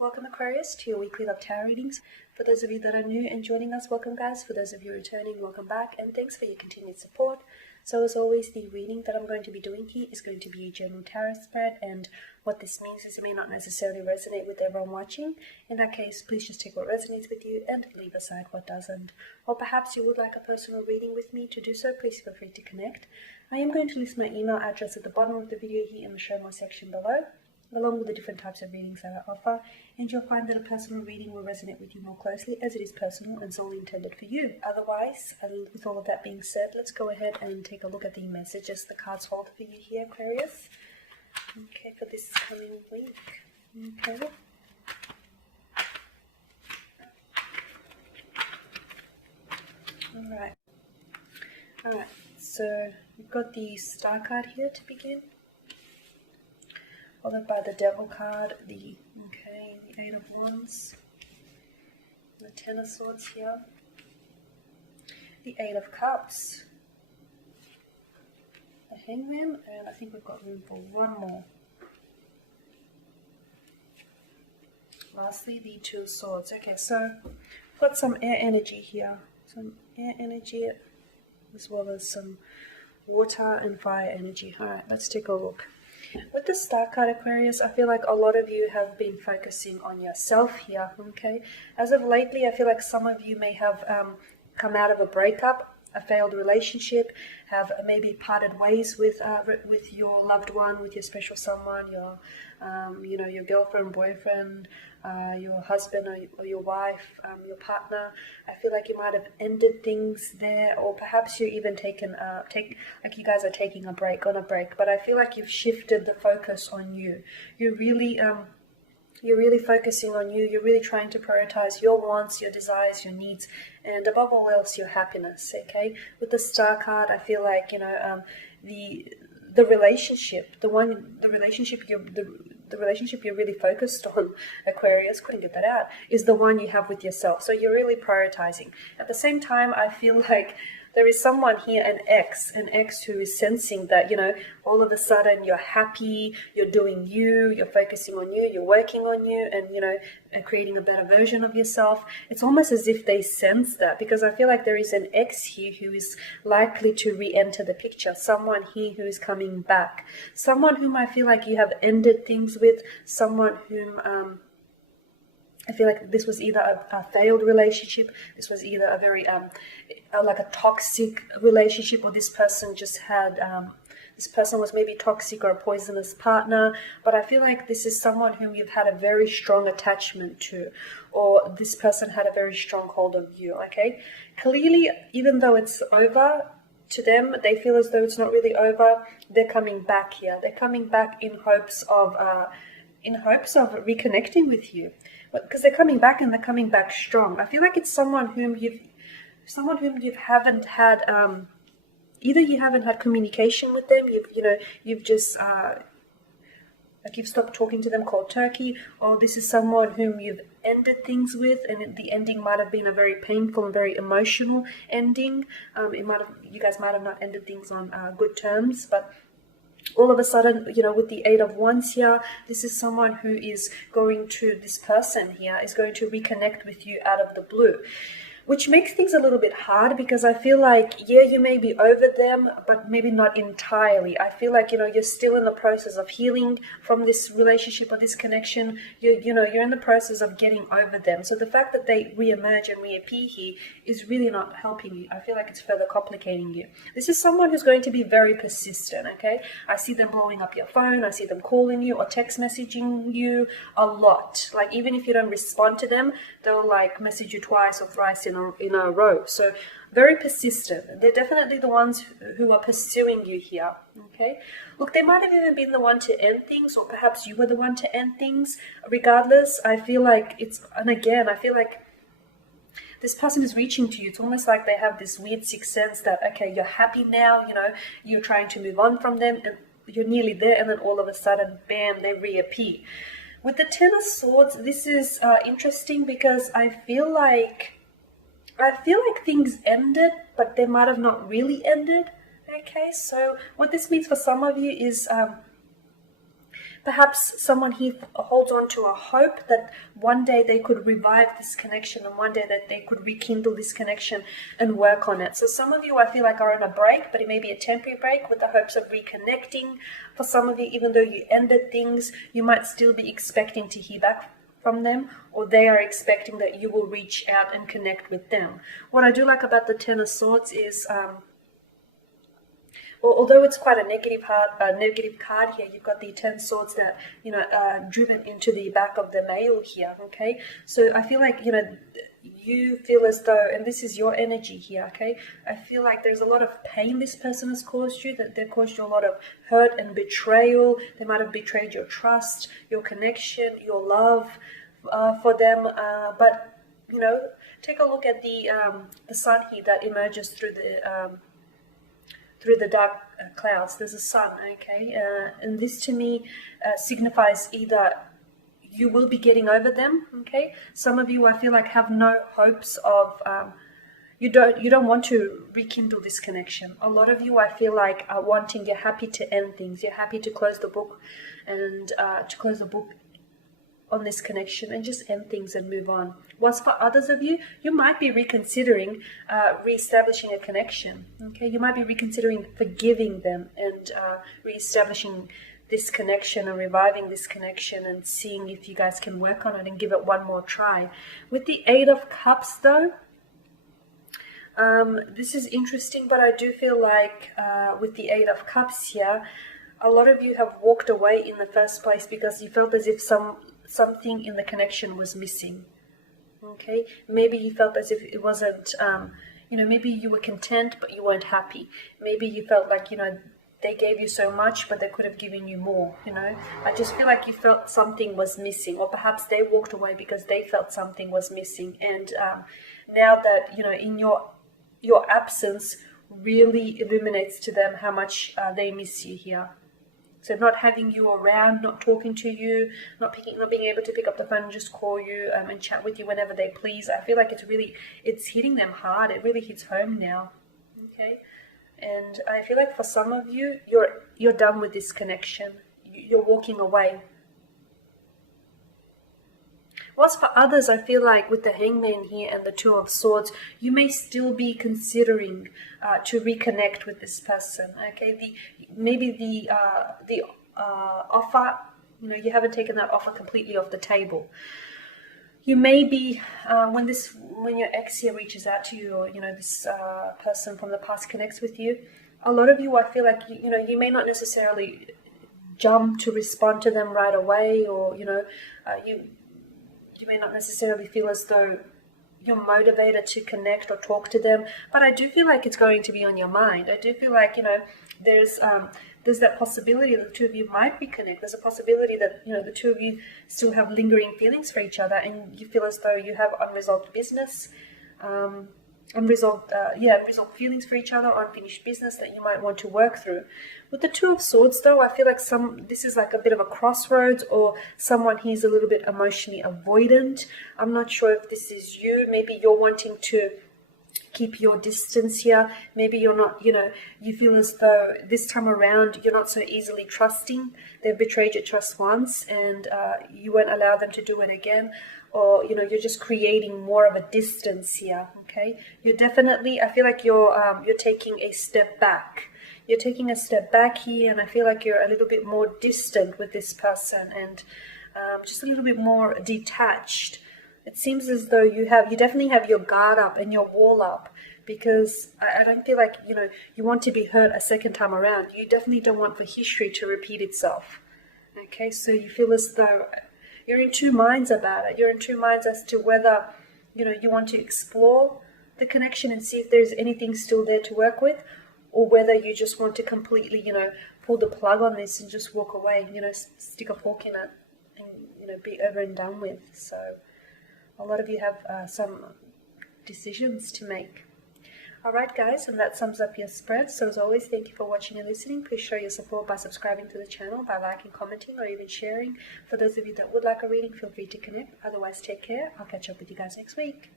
Welcome Aquarius to your weekly love tarot readings. For those of you that are new and joining us, welcome guys. For those of you returning, welcome back, and thanks for your continued support. So as always, the reading that I'm going to be doing here is going to be a general tarot spread, and what this means is it may not necessarily resonate with everyone watching. In that case, please just take what resonates with you and leave aside what doesn't. Or perhaps you would like a personal reading with me. To do so, please feel free to connect. I am going to list my email address at the bottom of the video here in the show more section below, along with the different types of readings that I offer, and you'll find that a personal reading will resonate with you more closely as it is personal and solely intended for you. Otherwise, with all of that being said, let's go ahead and take a look at the messages the cards hold for you here, Aquarius. Okay, for this coming week. Okay. Alright, so we've got the Star card here to begin, followed by the Devil card, the Eight of Wands, the Ten of Swords here, the Eight of Cups, the Hangman, and I think we've got room for one more. Lastly, the Two of Swords. Okay, so we've got some air energy here, as well as some water and fire energy. Alright, let's take a look. With the Star card, Aquarius, I feel like a lot of you have been focusing on yourself here, okay? As of lately, I feel like some of you may have come out of a breakup, a failed relationship, have maybe parted ways with your loved one, with your special someone, your your girlfriend, boyfriend, your husband or your wife, your partner. I feel like you might have ended things there, or perhaps you're even like you guys are taking a break, but I feel like you've shifted the focus on you. You're really focusing on you. You're really trying to prioritize your wants, your desires, your needs, and above all else, your happiness. Okay. With the Star card, I feel like the relationship you're really focused on, Aquarius, couldn't get that out, is the one you have with yourself. So you're really prioritizing. At the same time, I feel like there is someone here, an ex who is sensing that, all of a sudden you're happy, you're doing you, you're focusing on you, you're working on you, and creating a better version of yourself. It's almost as if they sense that, because I feel like there is an ex here who is likely to re-enter the picture, someone here who is coming back, someone whom I feel like you have ended things with, someone whom I feel like this was either a failed relationship, this was either a very like a toxic relationship, or this person was maybe toxic or a poisonous partner. But I feel like this is someone whom you've had a very strong attachment to, or this person had a very strong hold of you. Okay, clearly, even though it's over, to them, they feel as though it's not really over. They're coming back here. They're coming back in hopes of reconnecting with you, because they're coming back, and they're coming back strong. I feel like it's someone whom you haven't had either you haven't had communication with them, you've just like you've stopped talking to them cold turkey, or this is someone whom you've ended things with, and the ending might have been a very painful and very emotional ending. You guys might have not ended things on good terms, but all of a sudden, with the Eight of Wands here, this is someone who is this person here is going to reconnect with you out of the blue, which makes things a little bit hard, because I feel like, yeah, you may be over them, but maybe not entirely. I feel like, you're still in the process of healing from this relationship or this connection. You're in the process of getting over them. So the fact that they reemerge and reappear here is really not helping you. I feel like it's further complicating you. This is someone who's going to be very persistent, okay? I see them blowing up your phone. I see them calling you or text messaging you a lot. Like, even if you don't respond to them, they'll message you twice or thrice in a row. So very persistent. They're definitely the ones who are pursuing you here. Okay, look, they might have even been the one to end things, or perhaps you were the one to end things. Regardless, I feel like I feel like this person is reaching to you. It's almost like they have this weird sixth sense that, okay, you're happy now, you're trying to move on from them, and you're nearly there, and then all of a sudden, bam, they reappear. With the Ten of Swords, this is interesting, because I feel like things ended, but they might have not really ended. Okay, so what this means for some of you is Perhaps someone here holds on to a hope that one day they could revive this connection, and one day that they could rekindle this connection and work on it. So some of you, I feel like, are on a break, but it may be a temporary break with the hopes of reconnecting. For some of you, even though you ended things, you might still be expecting to hear back from them, or they are expecting that you will reach out and connect with them. What I do like about the Ten of Swords is, although it's quite a negative card here, you've got the 10 swords that, driven into the back of the mail here, okay? So I feel like, you feel as though, and this is your energy here, okay? I feel like there's a lot of pain this person has caused you, that they've caused you a lot of hurt and betrayal. They might have betrayed your trust, your connection, your love for them. But, take a look at the sun here that emerges through the dark clouds. There's a sun, okay? And this to me signifies either you will be getting over them, okay? Some of you, I feel like, have no hopes of, you don't want to rekindle this connection. A lot of you, I feel like, are wanting, you're happy to end things. You're happy to close the book and to close the book on this connection and just end things and move on. Whilst for others of you, you might be reconsidering re-establishing a connection, okay? You might be reconsidering forgiving them and re-establishing this connection and reviving this connection and seeing if you guys can work on it and give it one more try. With the Eight of Cups, though, this is interesting, but I do feel like with the Eight of Cups here, a lot of you have walked away in the first place because you felt as if something in the connection was missing. Okay, maybe you felt as if it wasn't, maybe you were content but you weren't happy. Maybe you felt like, they gave you so much but they could have given you more, I just feel like you felt something was missing, or perhaps they walked away because they felt something was missing. And now that, in your absence really illuminates to them how much they miss you here. So not having you around, not talking to you, not being able to pick up the phone and just call you and chat with you whenever they please. I feel like it's hitting them hard. It really hits home now. Okay, and I feel like for some of you, you're done with this connection. You're walking away. Whilst for others, I feel like with the Hangman here and the Two of Swords, you may still be considering to reconnect with this person. Okay, maybe the offer, you haven't taken that offer completely off the table. You may be when your ex here reaches out to you, or this person from the past connects with you. A lot of you, I feel like you may not necessarily jump to respond to them right away, or you may not necessarily feel as though you're motivated to connect or talk to them, but I do feel like it's going to be on your mind. I do feel like, there's that possibility that the two of you might reconnect. There's a possibility that, the two of you still have lingering feelings for each other, and you feel as though you have unresolved business, unresolved feelings for each other, unfinished business that you might want to work through. With the Two of Swords, though, I feel like this is like a bit of a crossroads, or someone here's a little bit emotionally avoidant. I'm not sure if this is you. Maybe you're wanting to keep your distance here. Maybe you're not, you feel as though this time around you're not so easily trusting. They've betrayed your trust once, and you won't allow them to do it again. Or, you're just creating more of a distance here, okay? You're definitely, I feel like you're taking a step back. You're taking a step back here, and I feel like you're a little bit more distant with this person, and just a little bit more detached. It seems as though you definitely have your guard up and your wall up, because I don't feel like, you want to be hurt a second time around. You definitely don't want for history to repeat itself, okay? So you feel as though you're in two minds about it. You're in two minds as to whether, you want to explore the connection and see if there's anything still there to work with, or whether you just want to completely, pull the plug on this and just walk away, stick a fork in it and, be over and done with. So a lot of you have some decisions to make. Alright guys, and that sums up your spread. So as always, thank you for watching and listening. Please show your support by subscribing to the channel, by liking, commenting, or even sharing. For those of you that would like a reading, feel free to connect. Otherwise, take care. I'll catch up with you guys next week.